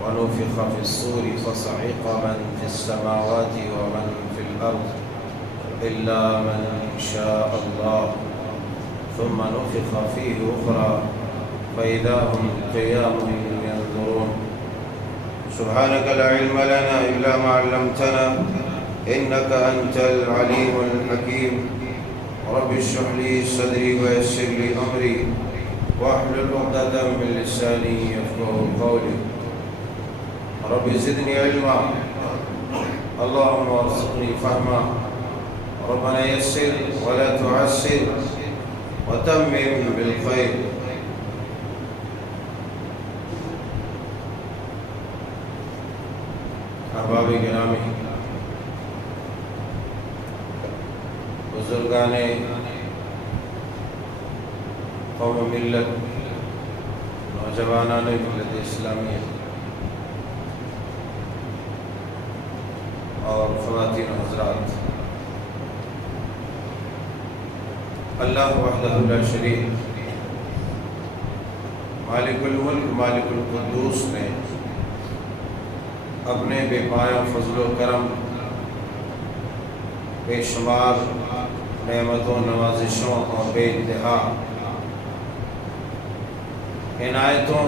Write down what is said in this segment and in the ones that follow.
ونفخ في الصور فصعق من في السماوات ومن في الأرض إلا من شاء الله ثم نفخ فيه أخرى فإذا هم قيام ينظرون سبحانك لا علم لنا إلا ما علمتنا إنك أنت العليم الحكيم رب اشرح لي صدري ويسر لي أمري واحلل عقدة من لساني يفقهوا قولي رب زدني علما اللهم ارزقني فهما ربنا يسر ولا تعسر وتمم بالخير احباب گرامی، بزرگان قوم ملت، نوجوانان ملت اسلامیہ اور خواتین حضرات، اللہ وحدہ لا شریک مالک الملک مالک القدوس نے اپنے بے پایہ فضل و کرم، بے شمار نعمتوں، نوازشوں اور بے انتہا عنایتوں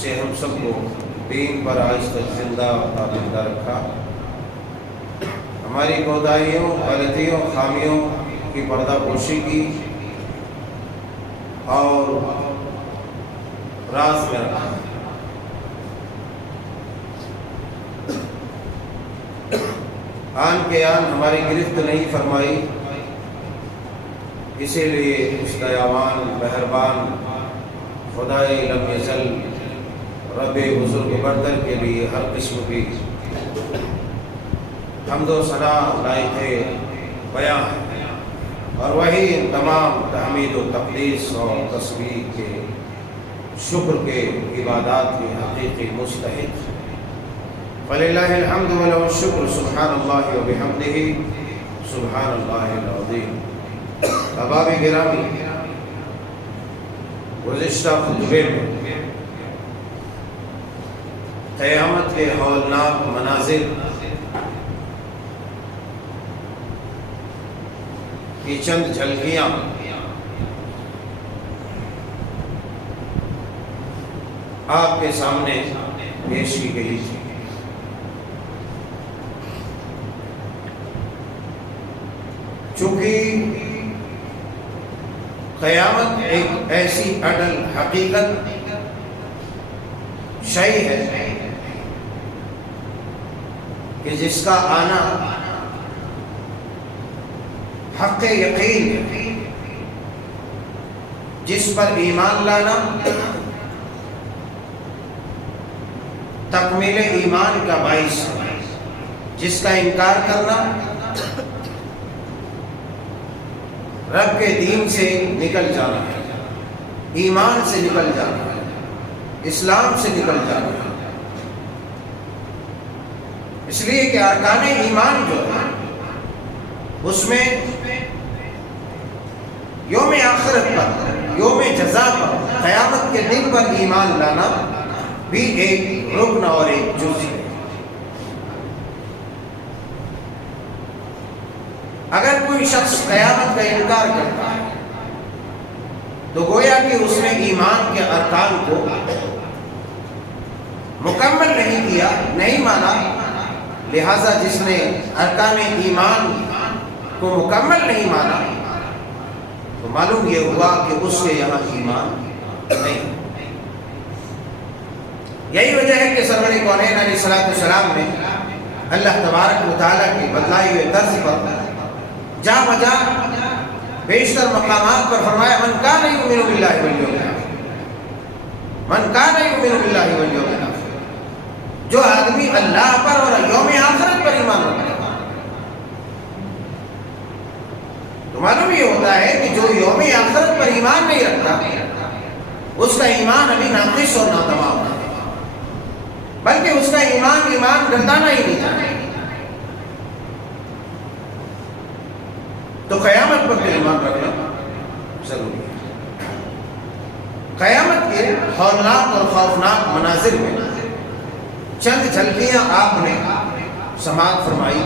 سے ہم سب کو دین پر آج تک زندہ و تابندہ رکھا۔ ہماری کوتاہیوں، غلطیوں، خامیوں کی پردہ پوشی کی اور راز میں رکھا۔ آن کے آن ہماری گرفت نہیں فرمائی، اسی لیے اس دیاوان مہربان خدائے لم یزل رب بزرگ بردر کے لیے ہر قسم کی حمد و ثنا لائق بیاں ہے، اور وہی تمام تحمید و تقدیس اور تسبیح کے، شکر کے، عبادات کے حقیقی مستحق ہے۔ فللہ الحمد ولہ الشکر سبحان اللہ وبحمدہ سبحان اللہ العظیم۔ احباب گرامی، گزشتہ خطبے میں قیامت کے ہولناک مناظر کی چند جھلکیاں آپ کے سامنے پیش کی گئی تھی۔ چونکہ قیامت ایک ایسی اٹل حقیقت شے ہے کہ جس کا آنا حق یقین ہے، جس پر ایمان لانا تکمیل ایمان کا باعث ہے، جس کا انکار کرنا رب کے دین سے نکل جانا ہے، ایمان سے نکل جانا ہے، اسلام سے نکل جانا ہے۔ اس لیے کہ ارکان ایمان جو ہے اس میں یوم آخرت پر، یوم جزا پر، قیامت کے دن پر ایمان لانا بھی ایک رکن اور ایک جز ہے۔ اگر کوئی شخص قیامت کا انکار کرتا ہے تو گویا کہ اس نے ایمان کے ارکان کو مکمل نہیں کیا، نہیں مانا، لہذا جس نے ارکان ایمان کو مکمل نہیں مانا تو معلوم یہ ہوا کہ اس کے یہاں ایمان نہیں۔ یہی وجہ ہے کہ سرور کونین علیہ السلام نے اللہ تبارک و تعالیٰ کی بتلائی ہوئے طرز پر جا بجا بیشتر مقامات پر فرمایا من کان یؤمن باللہ والیوم الآخر، من کان یؤمن باللہ والیوم الآخر، جو آدمی اللہ پر اور یوم آخرت پر ایمان رکھتا ہے۔ تو معلوم یہ ہوتا ہے کہ جو یوم آخرت پر ایمان نہیں رکھتا اس کا ایمان ابھی ناقص اور ناتمام ہے، بلکہ اس کا ایمان گردانا ہی نہیں جانا۔ تو قیامت پر ایمان رکھنا ضروری ہے۔ قیامت کے ہولناک اور خوفناک مناظر میں چند جھلکیاں آپ نے سماعت فرمائی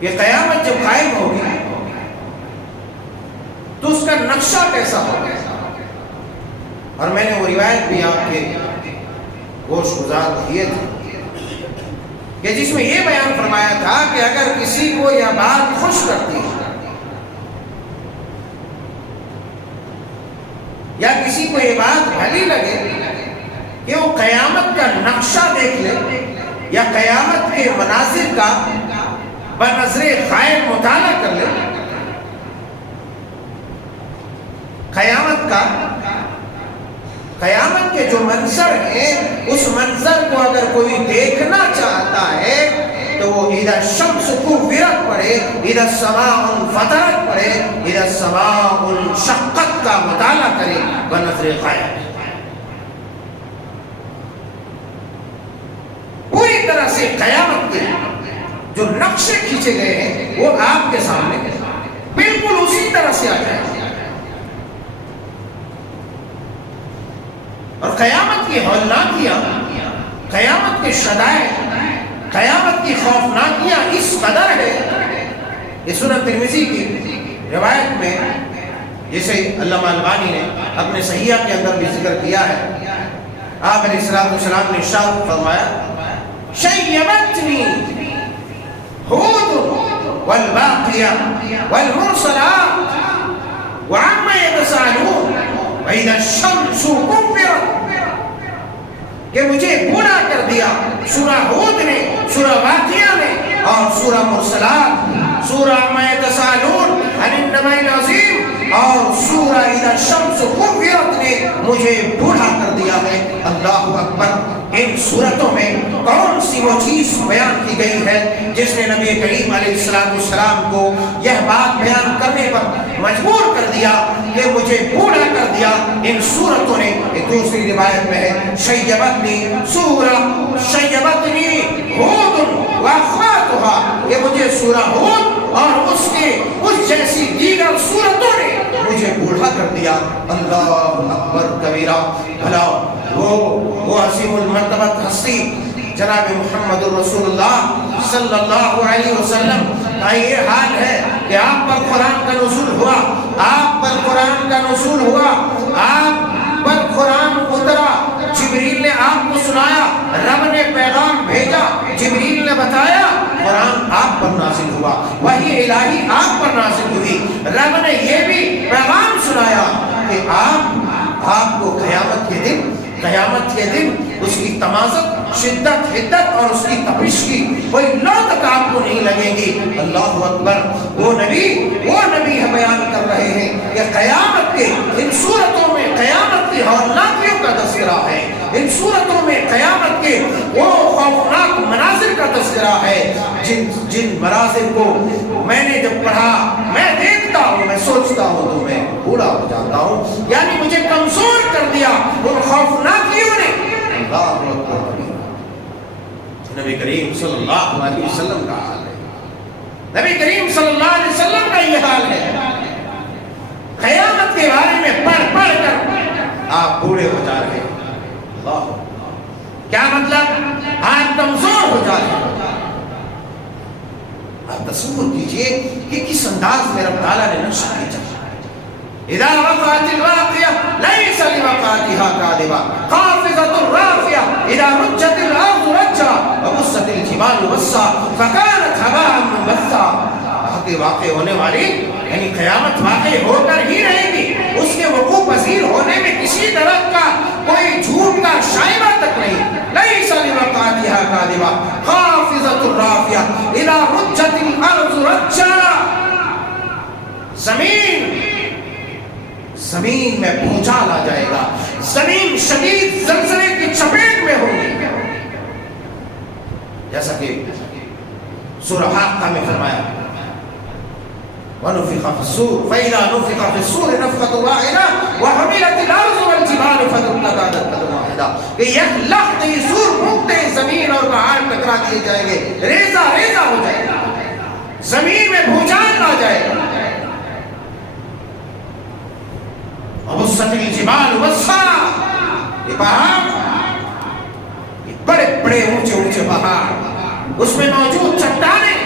کہ قیامت جب قائم ہوگی تو اس کا نقشہ کیسا ہوگا. اور میں نے وہ روایت بھی آپ کے گوش گزار کیے تھے کہ جس میں یہ بیان فرمایا تھا کہ اگر کسی کو یہ بات خوش کرتی ہے یا کسی کو یہ بات بھلی لگے کہ وہ قیامت کا نقشہ دیکھ لے یا قیامت کے مناظر کا بنظر غائب مطالعہ کر لے، قیامت کے جو منظر ہے اس منظر کو اگر کوئی دیکھنا چاہتا ہے تو وہ اذا الشمس كورت پڑھے، اذا السماء انفطرت پڑھے، اذا السماء انشقت کا مطالعہ کرے بنظر غائب. پوری طرح سے قیامت کے جو نقشے کھینچے گئے ہیں وہ آپ کے سامنے بالکل اسی طرح سے آ جائے گا. اور قیامت کی ہولناکیاں، قیامت کے شدائد، قیامت کی خوفناکیاں اس قدر ہے کہ سنن ترمذی کی روایت میں جسے علامہ البانی نے اپنے صحیحہ کے اندر بھی ذکر کیا ہے، آپ علیہ السلام نے ارشاد فرمایا شیبتنی ہود والباقیہ والمرسلات وعما یتساءلون وَإِذَا الشَّمْسُ كُوِّرَتْ، کہ مجھے بوڑھا کر دیا سورہ ہود نے، سورہ واقعہ نے اور سورہ مرسلات، سورہ عَمَّا يَتَسَاءَلُونَ عَنِ النَّبَإِ الْعَظِيمِ اور سورہ اِذَا الشَّمْسُ كُوِّرَتْ نے مجھے بوڑھا کر دیا ہے. اللہ اکبر. ان صورتوں میں کون سی وہ چیز بیان کی گئی ہے جس نے نبی کریم علیہ السلام کو یہ بات بیان کرنے پر مجبور کر دیا کہ مجھے بوڑھا کر دیا؟ ان صورتوں نے. ایک دوسری روایت میں ہے شیبتنی ہود واخواتها، کہ مجھے سورہ ہود اور اس جیسی دیگر صورتوں نے مجھے بوڑھا کر دیا. اللہ اکبر کبیرہ. بھلا وہ عظیم المرتبت ہستی جناب محمد الرسول اللہ صلی اللہ علیہ وسلم کا یہ حال ہے کہ آپ پر قرآن کا نزول ہوا، آپ پر قرآن کا نزول ہوا، آپ پر قرآن اترا، جبریل نے آپ کو سنایا، رب نے پیغام بھیجا، جبریل نے بتایا، قرآن آپ پر نازل ہوا، وحی الہی آپ پر نازل ہوئی، رب نے یہ بھی پیغام سنایا کہ آپ کو قیامت کے دن اس کی تمازت، شدت، حدت اور اس کی تپش کی کوئی لو تک آپ کو نہیں لگے گی. اللہ اکبر. وہ نبی بیان کر رہے ہیں کہ قیامت کے ان صورتوں میں قیامت کی ہولناکیوں کا تذکرہ ہے، ان صورتوں میں قیامت کے وہ خوفناک مناظر کا تذکرہ ہے جن مناظر کو میں نے جب پڑھا، میں دیکھتا ہوں، میں سوچتا ہوں تو میں بوڑھا ہو جاتا ہوں. یعنی مجھے کمزور کر دیا ان خوفناکیوں نے. اللہ اکبر. نبی کریم صلی اللہ علیہ وسلم کا حال ہے، نبی کریم صلی اللہ علیہ وسلم کا یہ حال ہے. قیامت کے بارے میں پڑھ کر آپ بوڑھے ہو جا رہے ہیں. اللہ، کیا مطلب؟ آپ کمزور ہو جا رہے ہیں. آپ تصور کیجئے کہ کس انداز میں رب تعالیٰ نے نقشہ کھینچا. اذا وقعت الواقعہ لیس لوقعتها کاذبہ خافضۃ رافعہ اذا رجت الارض رجا وبست الجبال بسا فكانت هباء منبثا. واقع ہونے والی یعنی قیامت واقع ہو کر ہی رہے گی، اس کے وقوع پذیر ہونے میں کسی طرح کا کوئی جھوٹ کا شائبہ تک نہیں. لیس لوقعتها کاذبہ خافضۃ رافعہ اذا رجت الارض رجا. زمین میں بھونچال آ جائے گا، زمین شدید زلزلے کی چپیٹ میں ہوگی، جیسا کہ سورہ حاقہ میں فرمایا وَنُفِخَ فِي الصُّورِ فَإِذَا نُفِخَ فِي الصُّورِ نَفْخَةٌ وَاحِدَةٌ وَحُمِلَتِ الْأَرْضُ وَالْجِبَالُ فَدُكَّتَا دَكَّةً وَاحِدَةً. کہ یک لخت سور پھونکتے زمین اور پہاڑ ٹکرا دیے جائیں گے، ریزہ ہو جائے گا، زمین میں بھونچال آ جائے گا. وبست الجبال بسا، یہ پہاڑ، یہ بڑے بڑے اونچے اونچے پہاڑ، اس میں موجود چٹانیں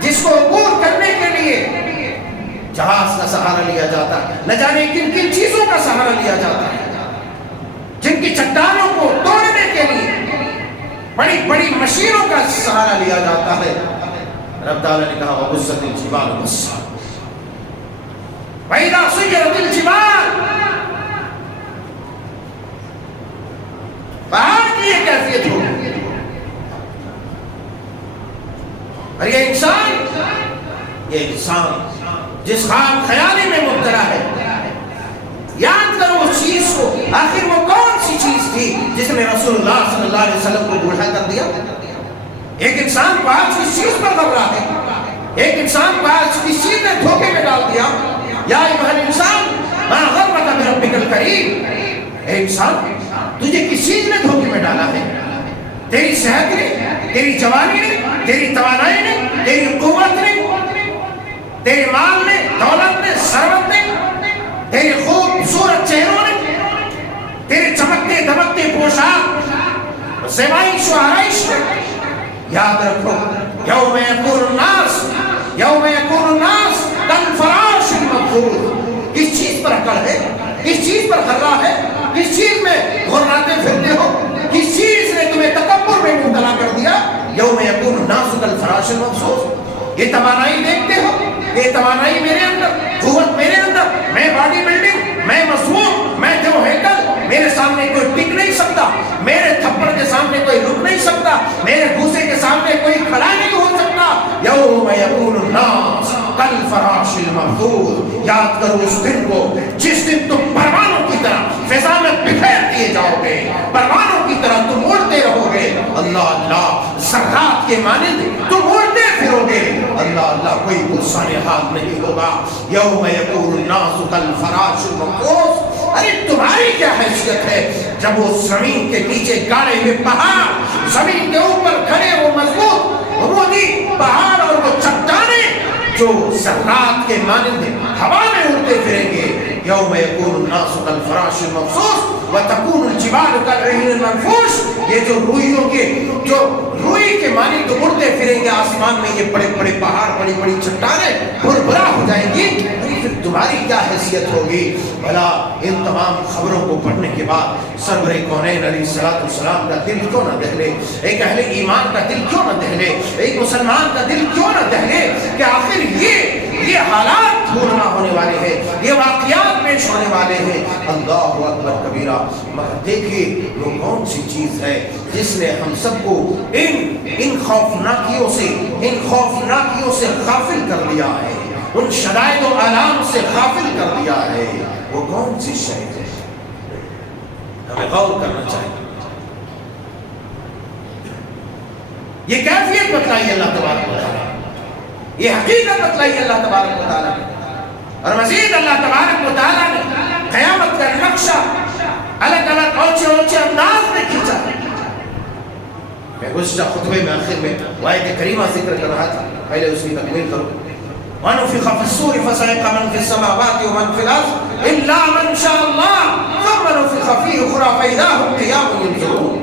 جس کو عبور کرنے کے لیے جہاز کا سہارا لیا جاتا ہے، نہ جانے کن کن چیزوں کا سہارا لیا جاتا ہے، جن کی چٹانوں کو توڑنے کے لیے بڑی بڑی مشینوں کا سہارا لیا جاتا ہے۔ رب تعالیٰ نے کہا وَبُسَّتِ الْجِبَالُ بَسًّا وَإِذَا سُيِّرَتِ الْجِبَالُ، پہاڑ کی یہ کیفیت ہوگی۔ اور یہ انسان جس خواب خیالی میں مبتلا ہے، یاد کرو اس چیز کو، آخر وہ کون سی چیز تھی جس نے رسول اللہ صلی اللہ علیہ وسلم کو بوڑھا کر دیا؟ ایک انسان کو آج کس چیز پر غرہ ہے، ایک انسان کو آج کس چیز نے دھوکے میں ڈال دیا؟ یا ایھا الانسان ما غرک بربک الکریم، اے انسان تجھے کس چیز نے دھوکے میں ڈالا ہے؟ تیری صحت نے، تیری جوانی نے، تیری توانائی نے، تیری قوت نے، تیرے مال نے، دولت نے، ثروت نے، تیرے خوبصورت چہروں نے، تیرے چمکتے دمکتے پوشاک، زیبائش و آرائش نے۔ یاد رکھو یوم یکون الناس کالفراش المبثوث، کس چیز پر عقل ہے، کس چیز پر خرہ ہے، کس چیز میں غراتے پھرتے ہو، کس چیز نے تمہیں تکبر میں مبتلا کر دیا؟ یوم یکون الناس کالفراش المبثوث، یہ توانائی دیکھتے ہو، یہ توانائی میرے اندر، قوت میرے اندر، میں باڈی بلڈنگ، میں مضبوط، میں جو ہیکل، میرے سامنے کوئی ٹک نہیں سکتا، میرے تھپڑ کے سامنے کوئی رک نہیں سکتا، میرے گھوسے کے سامنے کوئی کھڑا نہیں ہو سکتا۔ یوم یکون الناس کالفراش المبثوث، یاد کرو اس دن کو جس دن تم پروانوں کی طرح فضا میں بکھیر دیے جاؤ گے، پروانوں کی طرح تم اڑتے رہو گے، اللہ اللہ، ذرات کے مانند تم اڑتے پھرو گے، اللہ اللہ، کوئی غصہ حال نہیں ہوگا۔ یوم یکون الناس کالفراش المبثوث، ارے تمہاری کیا حیثیت ہے جب وہ زمین کے نیچے گاڑے ہوئے پہاڑ، زمین کے اوپر کھڑے وہ مضبوط عمودی پہاڑ اور وہ چٹانیں جو ذرات کے مانند ہوا میں اڑتے پھریں گے۔ یوم یکون الناس کالفراش المبثوث وتکون الجبال کالعہن المنفوش، یہ جو روئی کے مانند اڑتے پھریں گے آسمان میں، یہ بڑے بڑے پہاڑ، بڑی بڑی چٹانیں بھربھرا ہو جائیں گی، پھر تمہاری کیا حیثیت ہوگی؟ بھلا ان تمام خبروں کو پڑھنے کے بعد سرور کونین علیہ السلام کا دل کیوں نہ دہلے، ایک اہل ایمان کا دل کیوں نہ دہلے، ایک مسلمان کا دل کیوں نہ دہلے کہ آخر یہ حالات ہونا ہونے والے ہیں، یہ واقعات پیش ہونے والے ہیں۔ اللہ اکبر کبیرہ، مگر دیکھیے وہ کون سی چیز ہے جس نے ہم سب کو ان خوفناکیوں سے غافل کر دیا ہے، ان شدائد و آلام سے غافل کر دیا ہے۔ وہ کون سی شے ہے؟ ہمیں غور کرنا چاہیے۔ یہ کیفیت بتلائی اللہ تبارک و تعالیٰ، یہ حقیقت بتلائی اللہ تبارک و تعالیٰ نے، اور مزید اللہ تبارک و تعالیٰ نے قیامت کا نقشہ الگ الگ اونچے انداز میں کھینچا۔ میں گزشتہ خطبے میں آخر میں آیت کریمہ ذکر کر رہا تھا، پہلے اس کی تکمیل کروں۔ وَنُفِخَ فِي الصُّورِ فَصَعِقَ مَن فِي السَّمَاوَاتِ وَمَن فِي الْأَرْضِ إِلَّا مَن شَاءَ اللَّهُ ثُمَّ نُفِخَ فِيهِ أُخْرَىٰ فَإِذَا هُمْ قِيَامٌ يَنظُرُونَ۔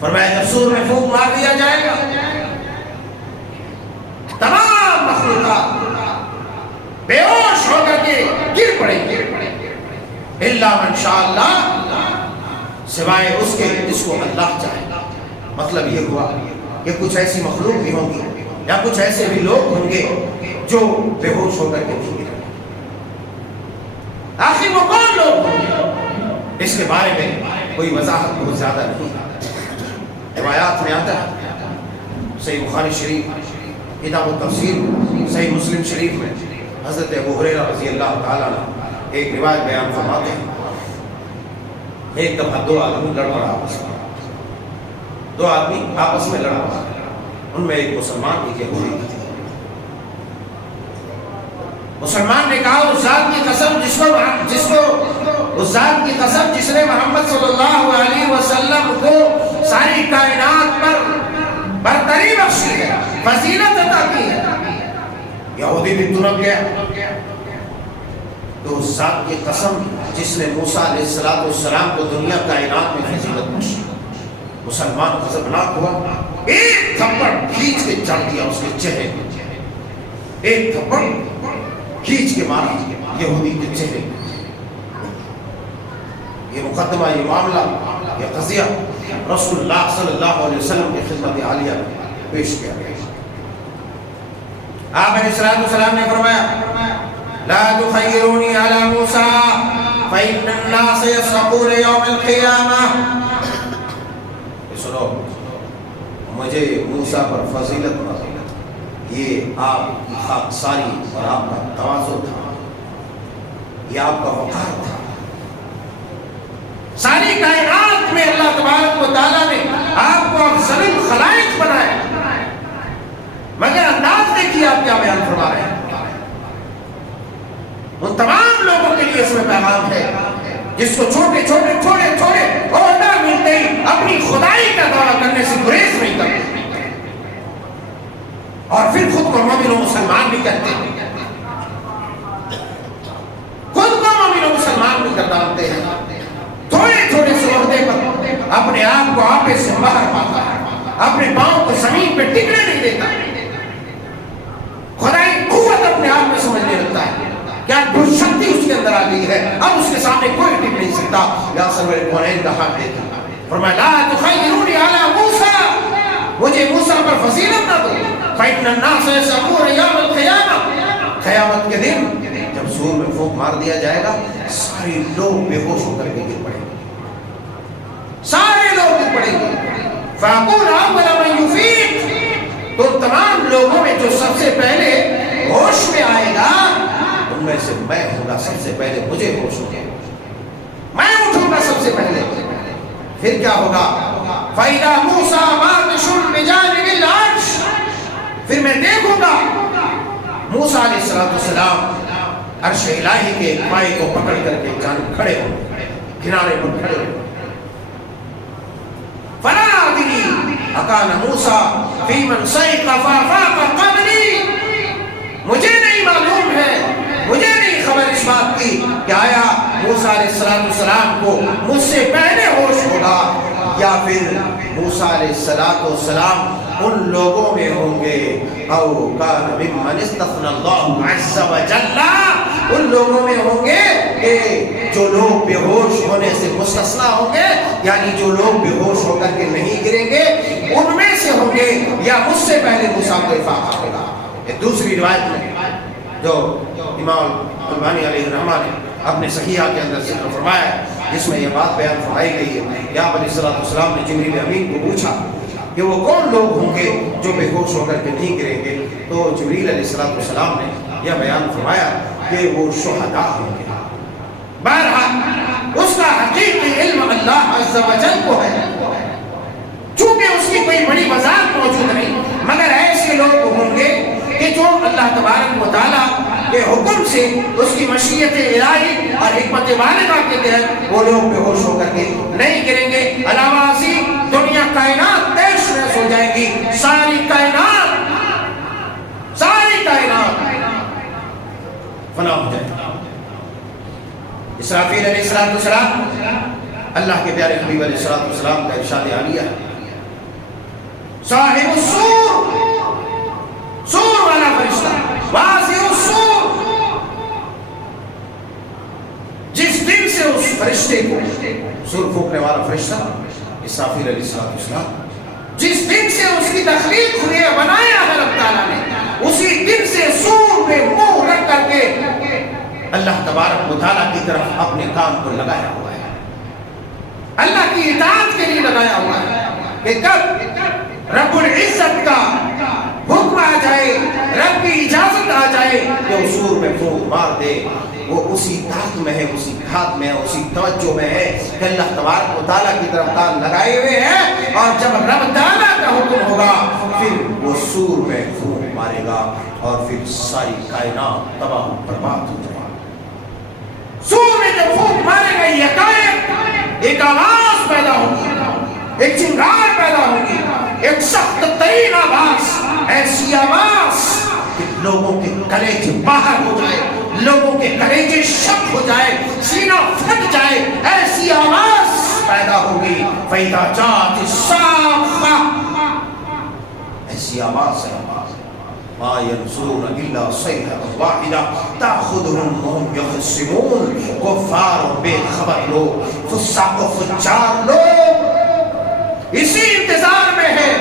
فرمایا جب سور میں پھونک مار دیا جائے گا، تمام مخلوقات بے ہوش ہو کر کے گر پڑیں گے، الا من شاء اللہ، سوائے اس کے جس کو اللہ چاہے۔ مطلب یہ ہوا کہ کچھ ایسی مخلوق بھی ہوں گی یا کچھ ایسے بھی لوگ ہوں گے جو بے ہوش ہو کر کے نہیں گریں۔ آخر وہ کون لوگ ہوں گے اس کے بارے میں کوئی وضاحت بہت زیادہ نہیں۔ روایات میں آتا ہے، صحیح بخاری شریف کتاب التفسیر، صحیح مسلم شریف میں حضرت ابو ہریرہ رضی اللہ تعالیٰ عنہ ایک روایت بیان فرماتے ہیں، ایک دفعہ دو آدمی لڑ پڑا آپس میں لڑ پڑا، ان میں ایک مسلمان ایک یہودی تھا۔ مسلمان نے کہا اس ذات کی قسم جس نے محمد صلی اللہ علیہ وسلم کو ساری کائنات پر برتری بخشی ہے، فضیلت عطا کی ہے۔ یہودی بھی ترک گیا، تو اس ذات کی قسم جس نے موسیٰ علیہ السلام کو دنیا کائنات میں فضیلت بخشی. مسلمان غضبناک ہوا, ایک تھپڑ کھینچ کے چڑھ دیا اس کے چہرے پہ, ایک تھپڑ کھینچ کے مارا یہودی کے چہرے پہ. یہ مقدمہ, یہ معاملہ, یہ قضیہ رسول اللہ صلی اللہ علیہ وسلم کی خدمت عالیہ میں پیش کیا گیا. آپ علیہ السلام نے فرمایا لا تخیرونی علی موسیٰ فإن الناس یسرقون یوم القیامہ. سنو, مجھے موسیٰ پر فضیلت نہ دو, یہ آپ کی خاکساری اور آپ کا تواضع تھا, یہ آپ کا وقار تھا. ساری کائنات میں اللہ تبارک و تعالیٰ نے آپ کو افضل الخلائق بنایا, مگر انداز دیکھیے آپ کیا بیان فرما رہے ہیں. ان تمام لوگوں کے لیے اس میں پیغام ہے جس کو چھوٹے چھوٹے تھوڑے تھوڑے عہدہ ملتے ہی اپنی خدائی کا دعویٰ کرنے سے گریز نہیں کرتے, اور پھر خود کو مومن و مسلمان بھی کہتے ہیں, خود کو مومن و مسلمان بھی گردانتے ہیں. تھوڑے تھوڑے سے عہدے پر اپنے آپ کو آپے سے باہر پاتا ہے, اپنے پاؤں کو زمین پہ ٹکنے نہیں دیتا, خدائی قوت اپنے آپ میں سمجھنے لگتا ہے, کیا بہت شکتی اس کے اندر آ گئی ہے, اب اس کے سامنے کوئی ٹک نہیں سکتا. یا سرور کونین کا حق دیتا, فرمایا لا تخیرونی علی موسیٰ, مجھے موسیٰ پر فضیلت نہ دو. فإن الناس یسرقون یوم القیامہ, قیامت کے دن جب سور میں پھونک مار دیا جائے گا, سارے لوگ بے ہوش ہو کر کے گر پڑیں گے, سارے لوگ گر پڑیں گے. فأکون اول من یفیق, تو تمام لوگوں میں جو سب سے پہلے ہوش میں آئے گا ان میں سے میں ہوں گا سب سے پہلے, مجھے ہوش ہوگا, میں اٹھوں گا سب سے پہلے. پھر کیا ہوگا؟ فَإِذَا مُوسَىٰ بَاطِشٌ بِجَانِبِ الْعَرْشِ, پھر میں دیکھوں گا موسیٰ علیہ السلام عرش الہی کے پائے کو پکڑ کر کے جانب کھڑے ہوں, کنارے پر کھڑے ہوں. فَلَا أَدْرِي أَكَانَ مُوسَىٰ فِي مَنْ صَعِقَ فَأَفَاقَ قَبْلِي, مجھے نہیں معلوم ہے, مجھے نہیں خبر اس بات کی کہ آیا موسیٰ علیہ السلام کو مجھ سے پہلے ہوش ہوگا, یا پھر موسیٰ علیہ السلام ان لوگوں میں ہوں گے, او کان ممن استثنى اللہ عز وجل, ان لوگوں میں ہوں گے کہ جو لوگ بے ہوش ہونے سے مستثنیٰ ہوں گے, یعنی جو لوگ بے ہوش ہو کر کے نہیں گریں گے ان میں سے ہوں گے, یا مجھ سے پہلے موسیٰ کو افاقہ ہوگا. دوسری روایت میں جو امام البانی علیہ الرحمہ نے اپنے صحیحہ کے اندر ذکر فرمایا ہے, جس میں یہ بات بیان فرمائی گئی ہے کہ آپ علیہ السلام نے جبریل امین کو پوچھا کہ وہ کون لوگ ہوں گے جو بے ہوش ہو کر کے نہیں گریں گے, تو جبریل علیہ السلام نے یہ بیان فرمایا کہ وہ شہداء ہوں گے. بہرحال اس کا حقیقی علم اللہ عز و جل کو ہے, چونکہ اس کی کوئی بڑی وضاحت موجود نہیں, مگر ایسے لوگ ہوں گے کہ جو اللہ تبارک و تعالیٰ کے حکم سے اس کی مشیت الہی اور حکمت والدہ کے تحت وہ لوگ بے ہوش ہو کر کے نہیں گریں گے. علاوہ ازیں دنیا کائنات تیش نحس ہو جائے گی, ساری کائنات فنا ہو جائے گی. اسرافیل علیہ السلام اللہ کے پیارے حبیب علیہ السلام کا ارشاد عالیہ ہے, صاحب السور, سور والا فرشتہ, واضح السور, جس دن سے اس فرشتے کو, سور پھونکنے والا فرشتہ اسرافیل علیہ السلام, جس دن سے اس کی تخلیق ہوئی ہے, بنایا ہے رب تعالیٰ نے, اسی دن سے سور میں منہ رکھ کر کے اللہ تبارک و تعالیٰ کی طرف اپنے کام کو لگایا ہوا ہے, اللہ کی اطاعت کے لیے لگایا ہوا ہے کہ کب رب العزت کا حکم آ جائے, رب کی اجازت آ جائے کہ وہ سور میں پھونک مار دے, وہ اسی طاقت میں ہے, اسی ہاتھ میں ہے, اسی توجہ میں ہے کہ اللہ تبارک و تعالیٰ کی طرف کان لگائے ہوئے ہیں, اور جب رب تعالیٰ کا حکم ہوگا پھر وہ سور میں پھونک مارے گا اور پھر ساری کائنات تباہ و برباد ہو جائے گا. سور میں جب پھونک مارے گا یکایک ایک آواز پیدا ہوگی, ایک چنگار پیدا ہوگی, ایک سخت ترین آواز, ایسی آواز کہ لوگوں کے گلے سے باہر ہو جائے, لوگوں کے کلیجے شک ہو جائے، سینہ پھٹ جائے، ایسی آواز پیدا ہوگی فَإِذَا جَاءَتِ الصَّاخَّةُ، ایسی آواز ہے مَا يَنظُرُونَ إِلَّا صَيْحَةً وَاحِدَةً تَأْخُذُهُمْ وَهُمْ يَخِصِّمُونَ، کفار و بے خبر لوگ، فساق و فجار لوگ اسی انتظار میں ہے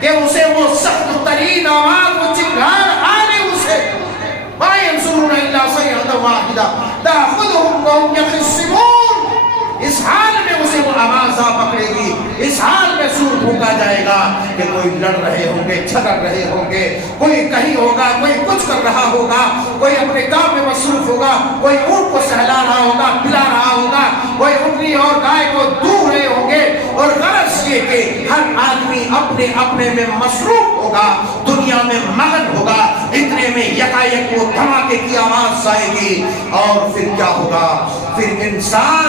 کہ اسے وہ سخت ترین آواز، وہ چنگار آنے اسے، مَا يَنظُرُونَ إِلَّا صَيْحَةً وَاحِدَةً تَأْخُذُهُمْ وَهُمْ يَخِصِّمُونَ، اس حال میں اسے وہ آواز آ پکڑے گی، اس حال میں سور پھونکا جائے گا کہ کوئی لڑ رہے ہوں گے، جھگڑ رہے ہوں گے، کوئی کہیں ہوگا، کوئی کچھ کر رہا ہوگا، کوئی اپنے کام میں مصروف ہوگا، کوئی اونٹ کو سہلا رہا ہوگا، پلا رہا ہوگا، کوئی اونٹنی اور گائے کو دو رہے ہوں گے، اور غرض یہ کہ ہر آدمی اپنے اپنے میں مصروف ہوگا، دنیا میں مگن ہوگا، اتنے میں یکایک وہ دھماکے کی آواز آئے گی، اور پھر کیا ہوگا؟ پھر انسان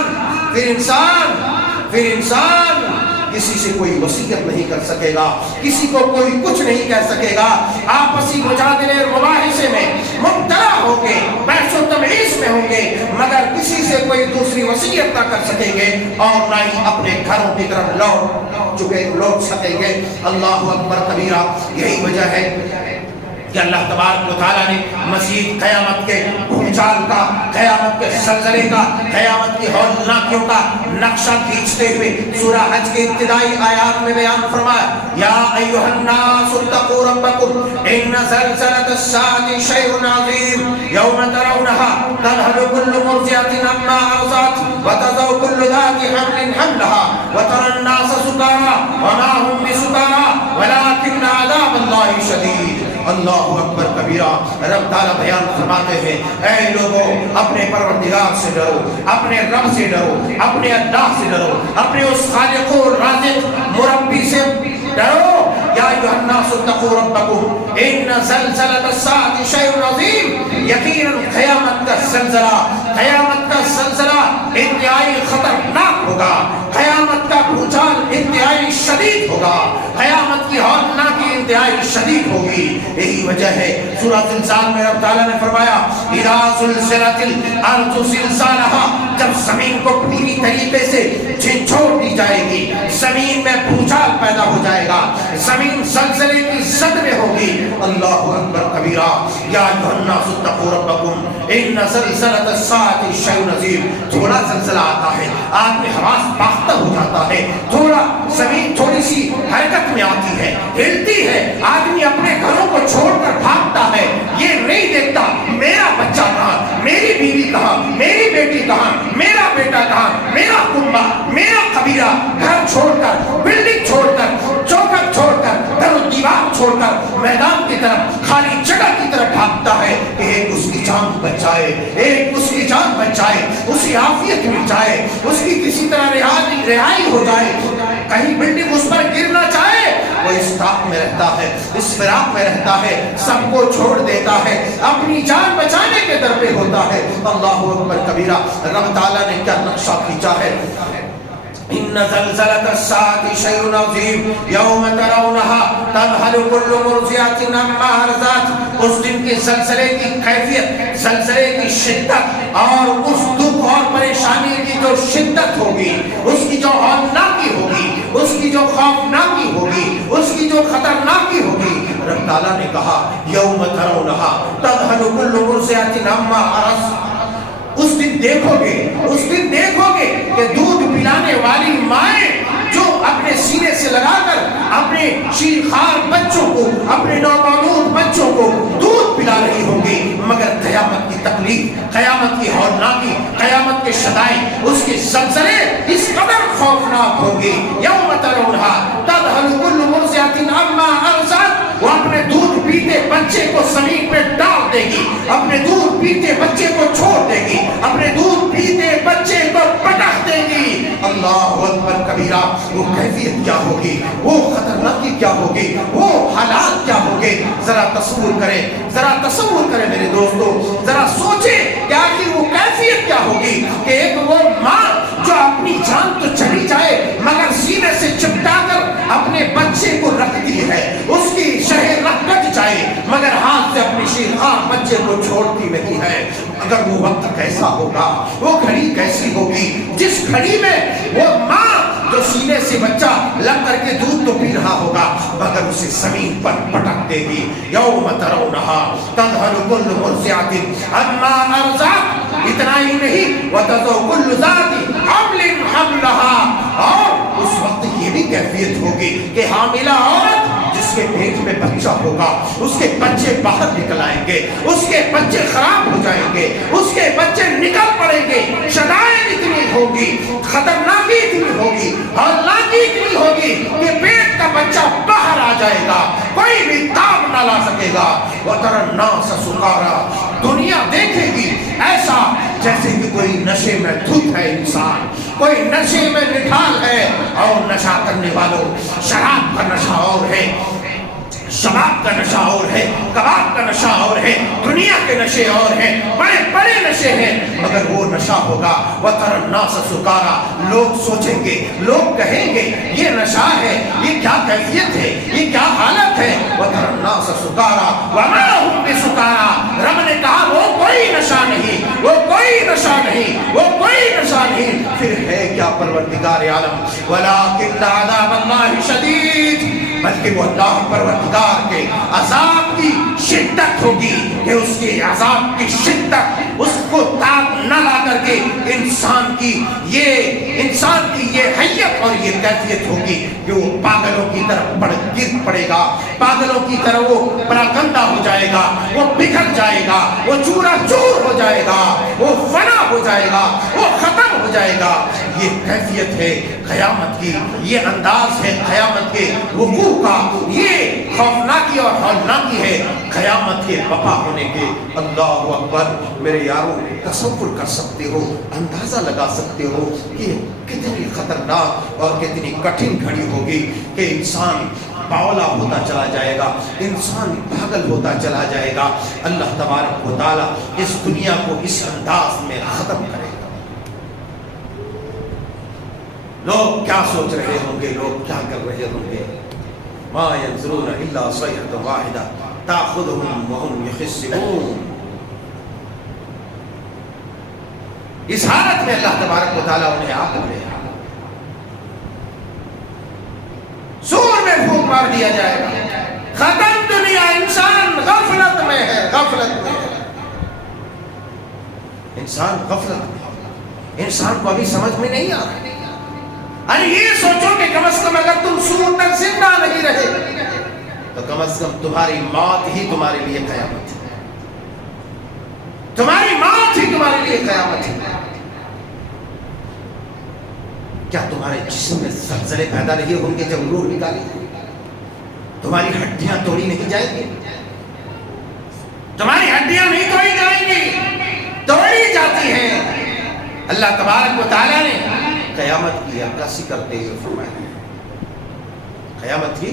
کسی سے کوئی وصیت نہیں کر سکے گا، کسی کو کوئی کچھ نہیں کہہ سکے گا، آپسی مجادلے مباحثے میں مبتلا ہوں گے، بحث و تبحیث میں ہوں گے، مگر کسی سے کوئی دوسری وصیت نہ کر سکیں گے، اور نہ ہی اپنے گھروں کی طرف لوٹ سکیں گے۔ اللہ اکبر کبیرہ۔ یہی وجہ ہے کہ اللہ تبارک و تعالیٰ نے مزید قیامت کے بھونچال کا، قیامت کے زلزلے کا، قیامت کی ہولناکیوں کا نقشہ کھینچتے ہوئے سورہ حج کے ابتدائی آیات میں بیان فرمایا، یا ایھا الناس اتقوا ربکم ان زلزلۃ الساعۃ شیء عظیم یوم ترونها تذهل كل مرضعۃ عما ارضعت وتضع كل ذات حمل حملها وترى الناس سکارى وما هم بسکارى ولكن عذاب اللہ شدید۔ اللہ اکبر کبیرہ۔ رب تعالیٰ بیان فرماتے ہیں، اے لوگو اپنے پروردگار سے ڈرو، اپنے رب سے ڈرو، اپنے اللہ سے ڈرو، اپنے اس خالق و رازق مربی سے ڈرو۔ یا ایھا الناس اتقوا ربکم ان زلزلۃ الساعۃ شیء عظیم، یقیناً قیامت کا زلزلہ انتہائی خطرناک ہوگا، قیامت کا بھونچال انتہائی شدید ہوگا، قیامت کی ہولناکی انتہائی شدید ہوگی۔ یہی وجہ ہے سورہ زلزال میں رب تعالیٰ نے فرمایا، اذا زلزلت الارض زلزالها، جب زمین کو پوری طریقے سے جھنجھوڑ دی جائے گی، زمین میں بھونچال پیدا ہو جائے گا، زمین زلزلے کی زد میں ہوگی۔ اللہ اکبر کبیرہ۔ یا ایھا الناس اتقوا ربکم ان زلزلۃ الساعۃ شیء عظیم۔ تھوڑا زلزلہ آتا ہے، آدمی حواس باختہ ہو جاتا ہے، تھوڑا زمین تھوڑی سی حرکت میں آتی ہے، ہلتی ہے، آدمی اپنے گھروں کو چھوڑ کر بھاگتا ہے، یہ نہیں دیکھتا میرا بچہ کہاں، میری بیوی کہاں، میری بیٹی کہاں، میرا بیٹا کہاں، میرا کنبہ، میرا قبیلہ، گھر چھوڑ کر، بلڈنگ چھوڑ کر، چوکھٹ چھوڑ کر، در و دیوار چھوڑ کر میدان کی طرف، خالی جگہ کی طرف بھاگتا ہے کہ ایک اس کی جان بچ جائے، ایک اس کی جان بچ جائے، اسی عافیت مل جائے، اس کی کسی طرح رہائی ہو جائے، کہیں بلڈنگ اس پر گر نہ جائے۔ وہ اس طاق میں رہتا ہے، اس فراق میں رہتا ہے، سب کو چھوڑ دیتا ہے، اپنی جان بچانے کے در پہ ہوتا ہے۔ اللہ اکبر کبیرہ۔ رب تعالیٰ نے کیا نقشہ کھینچا ہے، ان زلزلۃ الساعۃ شیء عظیم یوم ترونها تذهل كل مرضعۃ عما ارضعت۔ اس دن کے زلزلے کی کیفیت، زلزلے کی شدت، اور اس دکھ اور پریشانی کی جو شدت ہوگی، اس کی جو ہولناکی ہوگی، اس کی جو خوفناکی ہوگی، اس کی جو خطرناکی ہوگی، رب تعالیٰ نے کہا یوم ترونها تذهل كل مرضعۃ عما ارضعت۔ اس دن دیکھو گے کہ دودھ پلانے والی مائیں جو اپنے سینے سے لگا کر اپنے شیرخوار بچوں کو، اپنے نومولود بچوں کو دودھ پلا رہی ہوں گی، مگر قیامت کی تکلیف، قیامت کی ہولناکی، قیامت کے شدائد، اس کے زلزلے اس قدر خوفناک ہوگی۔ یوم ترونها تذهل كل مرضعۃ عما ارضعت۔ وہ اپنے دودھ پیتے بچے کو زمین پہ ڈال دے گی، اپنے دودھ پیتے بچے کو چھوڑ دے گی، اپنے دودھ پیتے بچے کو پٹخ دے گی۔ اللہ اکبر کبیرہ۔ وہ کیفیت کیا ہوگی، وہ خطرناکی کیا ہوگی، وہ حالات کیا ہوں گے، ذرا تصور کریں میرے دوستو، ذرا سوچیں کہ آخر وہ کیفیت کیا ہوگی کہ ایک وہ ماں جو اپنی جان تو چلی جائے مگر سینے سے چپٹا کر اپنے بچے کو رکھتی ہے، اس کی شہر رکھ کٹ جائے مگر ہاتھ سے اپنی شیرخوار بچے کو چھوڑتی نہیں ہے۔ گھڑی کیسی ہوگی جس گھڑی میں وہ ماں جو سینے سے بچہ لگ کر کے دودھ تو پی رہا ہوگا مگر اسے زمین پر پٹک دے گی. یوم ترونہا تذہل کل مرضعۃ عما ارضعت. اتنا ہی نہیں وتضع کل ذات حمل حملہا. اور اس وقت یہ بھی کیفیت ہوگی کہ حاملہ عورت جس کے پیٹ میں بچہ ہوگا اس کے بچے باہر نکل آئیں گے, اس کے بچے خراب ہو جائیں گے, اس کے بچے نکل پڑیں گے. شدائد اتنی ہوگی, خطرناکی اتنی ہوگی, ہولناکی اتنی ہوگی کہ پیٹ کا بچہ باہر آ جائے گا, کوئی بھی تاب نہ لا سکے گا. وَتَرَى النَّاسَ سُكَارَىٰ. دنیا دیکھے گی ایسا جیسے کہ کوئی نشے میں دھت ہے انسان, کوئی نشے میں نڈھال ہے. اور نشہ کرنے والوں, شراب کا نشہ اور ہے, شباب کا نشہ اور ہے, کباب کا نشہ اور ہے, دنیا کے نشے اور ہیں, بڑے بڑے نشے ہیں. مگر وہ نشہ ہوگا وَتَرَى النَّاسَ سُكَارَىٰ. لوگ سوچیں گے, لوگ کہیں گے یہ نشہ ہے, یہ کیا کیفیت ہے, یہ کیا حالت ہے. وَتَرَى النَّاسَ سُكَارَىٰ وَمَا هُمْ بِسُكَارَىٰ. رب نے کہا وہ کوئی نشہ نہیں, وہ کوئی نشہ نہیں, وہ کوئی نشہ نہیں. پھر ہے کیا پروردگار عالم, وَلَٰكِنَّ عَذَابَ اللَّهِ شَدِيدٌ. بلکہ وہ اللہ پروردگار کے عذاب کی شدت ہوگی کہ اس کے عذاب کی شدت اس کو تاب نہ لا کر کے انسان کی یہ حیت اور یہ کیفیت ہوگی کہ وہ پاگلوں کی طرف گر پڑے گا, پاگلوں کی طرح وہ پراگندہ ہو جائے گا, وہ بکھر جائے گا, وہ چورا چور ہو جائے گا, وہ فنا ہو جائے گا, وہ ختم ہو جائے گا. یہ کیفیت ہے قیامت کی, یہ انداز ہے قیامت کے وقوع کا, یہ خوفناکی اور ہولناکی ہے قیامت کے بپا ہونے کے. اللہ اکبر. میرے یاروں, تصور کر سکتے ہو, اندازہ لگا سکتے ہو کہ کتنی خطرناک اور کتنی کٹھن گھڑی ہوگی کہ انسان باولا ہوتا چلا جائے گا, انسان پاگل ہوتا چلا جائے گا. اللہ تبارک و تعالیٰ اس دنیا کو اس انداز میں ختم کرے گا. لوگ کیا سوچ رہے ہوں گے, لوگ کیا کر رہے ہوں گے. ما ينظرون الا صيحة واحدة تأخذهم وهم يخصمون. اس حالت میں اللہ تبارک و تعالیٰ انہیں آپ لے سور میں پھونک مار دیا جائے گا. ختم دنیا, انسان غفلت میں ہے, غفلت میں ہے, انسان غفلت میں ہے. انسان کو ابھی سمجھ میں نہیں آ رہا. ارے یہ سوچو کہ کم از کم اگر تم سور تک زندہ نہیں رہے تو کم از کم تمہاری موت ہی تمہارے لیے قیامت ہے, تمہاری موت ہی تمہارے لیے قیامت ہے. کیا تمہارے جسم میں زلزلے پیدا نہیں ہوں گے جب روح نکالی, تمہاری ہڈیاں توڑی نہیں جائیں گی, تمہاری ہڈیاں نہیں توڑی جائیں گی, توڑی جاتی ہیں. اللہ تبارک و تعالیٰ نے قیامت کی عکاسی کرتے ہوئے فرمایا, قیامت کی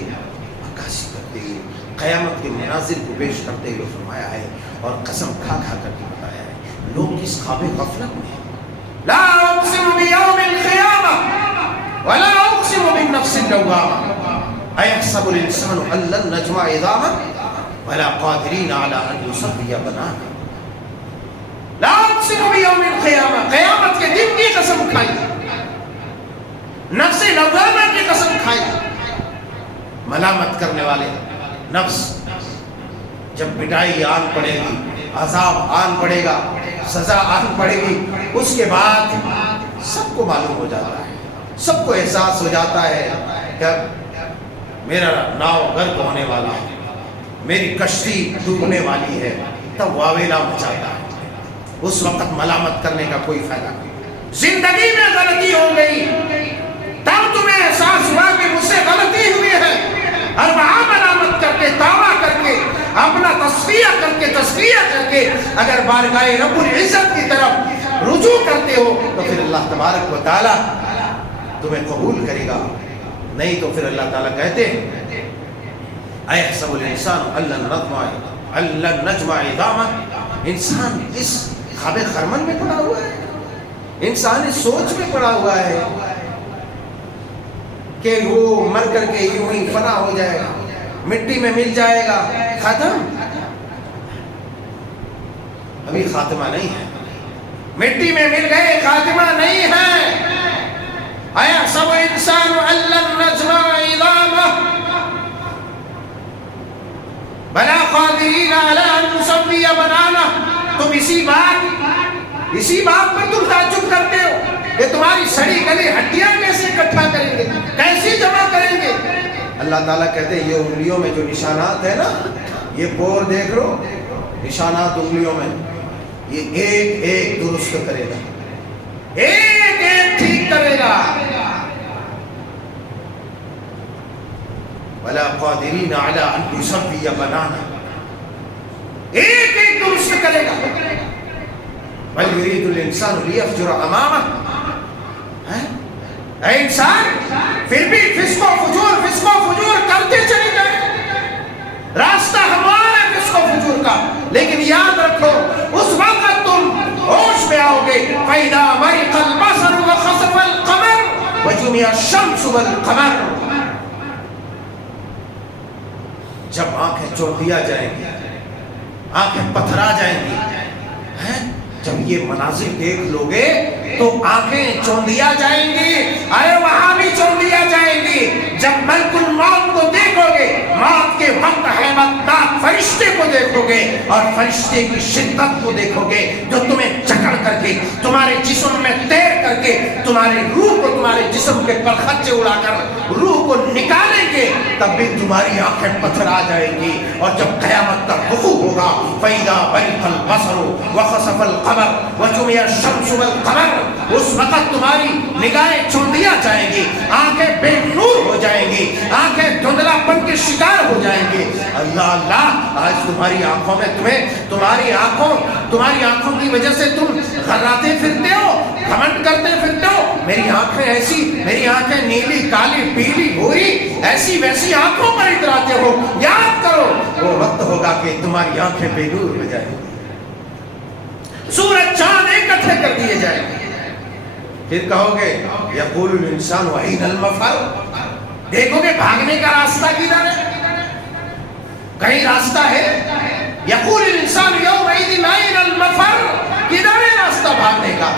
عکاسی کرتے ہوئے, قیامت کے مناظر کو پیش کرتے ہوئے فرمایا ہے اور قسم کھا کھا کر کے بتایا ہے. لوگ اس خواب غفلت میں ہیں. لا اقسم بیوم القیامہ ولا اقسم بالنفس اللوامہ ایحسب الانسان ان لن نجمع عظامہ ولا قادرین علی ان نسوی بنانہ. لا اقسم بیوم القیامہ, قیامت کے دن کی قسم کھائی, نفس لوامہ کی قسم کھائی. ملامت کرنے والے نفس جب پٹائی آن پڑے گی, عذاب آن پڑے گا, سزا آن پڑے گی, اس کے بعد سب کو معلوم ہو جاتا ہے, سب کو احساس ہو جاتا ہے کہ میرا ناؤ غرق ہونے والا ہے, میری کشتی ڈوبنے والی ہے. تب واویلا مچاتا ہے. اس وقت ملامت کرنے کا کوئی فائدہ نہیں. زندگی میں غلطی ہو گئی تب تمہیں احساس ہوا کہ مجھ سے غلطی ہوئی ہے, اور وہاں ملامت کر کے, دعویٰ کر کے, اپنا تصفیہ کر کے اگر بارگاہ رب العزت کی طرف رجوع کرتے ہو تو پھر اللہ تبارک و تعالیٰ تمہیں قبول کرے گا. نہیں تو پھر اللہ تعالیٰ کہتے ہیں ایحسب الانسان ان لن نجمع عظامہ. انسان اس خواب خرمن میں پڑا ہوا ہے, انسان اس سوچ میں پڑا ہوا ہے کہ وہ مر کر کے یوں ہی فنا ہو جائے گا, مٹی میں مل جائے گا, ختم. ابھی خاتمہ نہیں ہے, مٹی میں مل گئے, تم اسی بات پر تم تعجب کرتے ہو کہ تمہاری سڑی گلی ہڈیاں کیسے اکٹھا کریں گے، کیسے جمع کریں گے؟ اللہ تعالیٰ کہتے ہیں یہ انگلیوں میں جو نشانات ہیں نا، یہ پور دیکھ لو، نشانات انگلیوں میں، یہ ایک ایک درست کرے گا، ایک ایک ٹھیک کرے گا۔ وَلَا قَادِرِينَ عَلَىٰ أَن يُسَوِّيَ بَنَانَهُ، ایک ایک درست کرے گا۔ بَلْ يُرِيدُ الْإِنسَانُ لِيَفْجُرَ أَمَامَهُ، اے انسان پھر بھی فسق و فجور کرتے چلے جائیں، راستہ ہمارا ہے فسق و فجور کا، لیکن یاد رکھو اس وقت تم ہوش میں آؤ گے فَإِذَا بَرِقَ الْبَصَرُ وَخَسَفَ الْقَمَرُ وَجُمِعَ الشَّمْسُ وَالْقَمَرُ، جب آنکھیں چوندیا جائیں گی، آنکھیں پتھرا جائیں گی، جب یہ مناظر دیکھ لو گے تو آنکھیں چوندیا جائیں گی، ارے وہاں بھی چوندیا جائیں گی جب ملک الموت کو دیکھو گے، موت کے وقت ہیبتناک فرشتے کو دیکھو گے اور فرشتے کی شدت کو دیکھو گے جو تمہیں جکڑ کر کے تمہارے جسم میں تیر کر کے تمہاری روح کو تمہارے جسم کے پرخچے اڑا کر روح کو نکالیں گے، تب بھی تمہاری آنکھیں پتھر آ جائیں گی، اور جب قیامت کا وقوع ہوگا فَإِذَا بَرِقَ الْبَصَرُ وَخَسَفَ الْقَمَرُ وَجُمِعَ الشَّمْسُ وَالْقَمَرُ، اس وقت تمہاری نگاہیں چوندیا جائیں گی، آنکھیں بے نور ہو جائیں گی، آنکھیں دھندلا پن کے شکار ہو جائیں گی۔ اللہ اللہ، آج تمہاری آنکھوں میں تمہاری آنکھوں کی وجہ سے تم غراتے پھرتے ہو، گھمنڈ کرتے پھرتے ہو، میری آنکھیں نیلی کالی پیلی بھوری ایسی ویسی آنکھوں پر اتراتے ہو، یاد کرو وہ وقت ہوگا کہ تمہاری آنکھیں بے نور ہو جائیں گی، سورج چاند اکٹھے کر دیے جائیں گے، پھر کہو گے یقول الانسان وَأَيْنَ الْمَفَرُ، دیکھو گے بھاگنے کا راستہ کدھر ہے، کہیں راستہ ہے؟ یقول الانسان یومئذ أَيْنَ الْمَفَرُ، کدھر ہے راستہ بھاگنے کا؟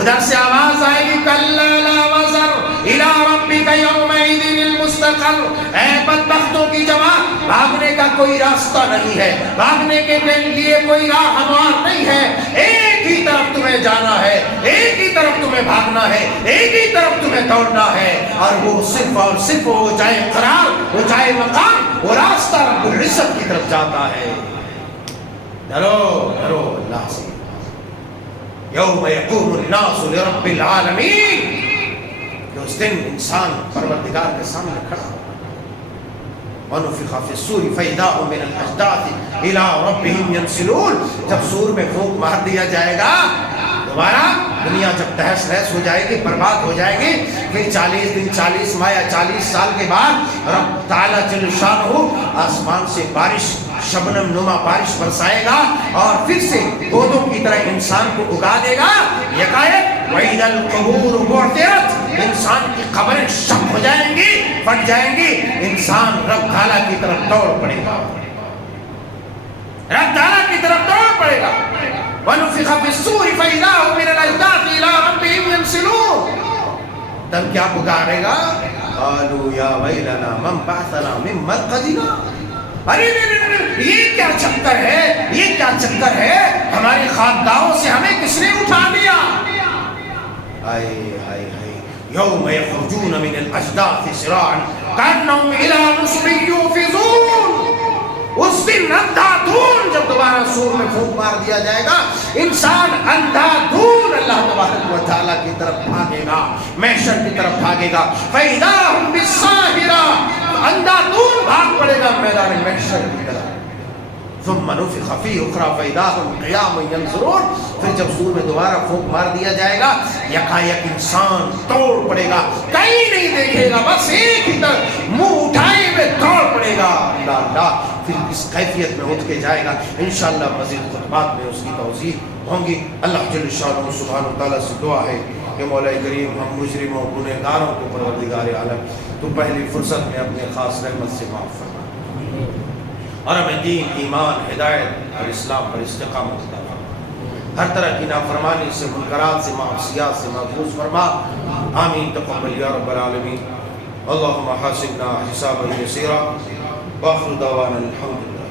ادھر سے آواز آئے گی کَلَّا لَا وَزَرَ إِلَىٰ رَبِّكَ يَوْمَئِذٍ الْمُسْتَقَرُّ، اے بدبختوں کی جماعت، بھاگنے کا کوئی راستہ نہیں ہے، بھاگنے کے لیے کوئی راہ ہموار نہیں ہے، ایک ہی طرف تمہیں جانا ہے، ایک ہی طرف تمہیں بھاگنا ہے، ایک ہی طرف تمہیں دوڑنا ہے، اور وہ صرف اور صرف وہ چاہے قرار وہ چاہے مقام، وہ راستہ رب العزت کی طرف جاتا ہے۔ ڈرو اللہ سے، یوم یقوم الناس لرب العالمین، کہ اس دن انسان پروردگار کے سامنے کھڑا ہو، وَنُفِخَ فِي الصُّورِ فَإِذَا هُم مِّنَ الْأَجْدَاثِ إِلَىٰ رَبِّهِمْ يَنْسِلُونَ، جب سور میں پھونک مار دیا جائے گا، دوبارہ دنیا جب تہس نہس ہو جائے گی، برباد ہو جائے گی، پھر 40 دن 40 ماہ یا 40 سال کے بعد رب تعالیٰ جل شانہ آسمان سے بارش، شبنم نما بارش برسائے گا، اور پھر سے پودوں کی طرح انسان کو اگا دے گا، یکایک وَإِذَا الْقُبُورُ بُعْثِرَتْ، انسان کی قبریں شق ہو جائیں گی، پھٹ جائیں گی، انسان رب تعالیٰ کی طرف دوڑ پڑے گا، رب تعالیٰ کی طرف دوڑ پڑے گا۔ وَنُفِخَ فِي الصُّورِ فَإِذَا هُم مِّنَ الْأَجْدَاثِ إِلَىٰ رَبِّهِمْ يَنْسِلُونَ، تب کیا پکارے گا؟ قَالُوا يَا وَيْلَنَا مَنْ بَعَثَنَا مِن مَرْقَدِنَا، ارے یہ کیا چکر ہے، ہماری خوابگاہوں سے ہمیں کس نے اٹھا دیا؟ یوم یخرجون من الاجداث سراعا کانہم الی نصب یوفضون، اس دن اندھا دھون جب دوبارہ سور میں پھونک مار دیا جائے گا، انسان اندھا دھون اللہ تبارک و تعالیٰ کی طرف بھاگے گا، محشر کی طرف بھاگے گا، فَإِذَا هُمْ بِالسَّاهِرَةِ، اندھا دھون بھاگ پڑے گا میدان محشر کی طرف۔ ثم نفخ فيه اخرى فاذا هم قيام ينظرون، پھر جب سور میں دوبارہ پھونک مار دیا جائے گا، یکایک انسان دوڑ پڑے گا، کہیں نہیں دیکھے گا، بس ایک ہی طرف منہ اٹھائے ہوئے دوڑ پڑے گا، اللہ اللہ، پھر اس کیفیت میں اٹھ کے جائے گا۔ انشاءاللہ مزید خطبات میں اس کی توضیح ہوں گی۔ اللہ جل شانہ سبحانہ تعالیٰ سے دعا ہے کہ مولا کریم ہم مجرموں گنہگاروں کو پروردگار عالم تو پہلی فرصت میں اپنے خاص رحمت سے معاف فرما، اور ہمیں دین، ایمان، ہدایت اور اسلام پر استقامت عطا فرما، ہر طرح کی نافرمانی سے، منکرات سے، معصیات سے محفوظ فرما، آمین تقبل یا رب العالمین۔ اللہم حاسبنا حسابا یسیرا، وآخر دعوانا الحمدللہ۔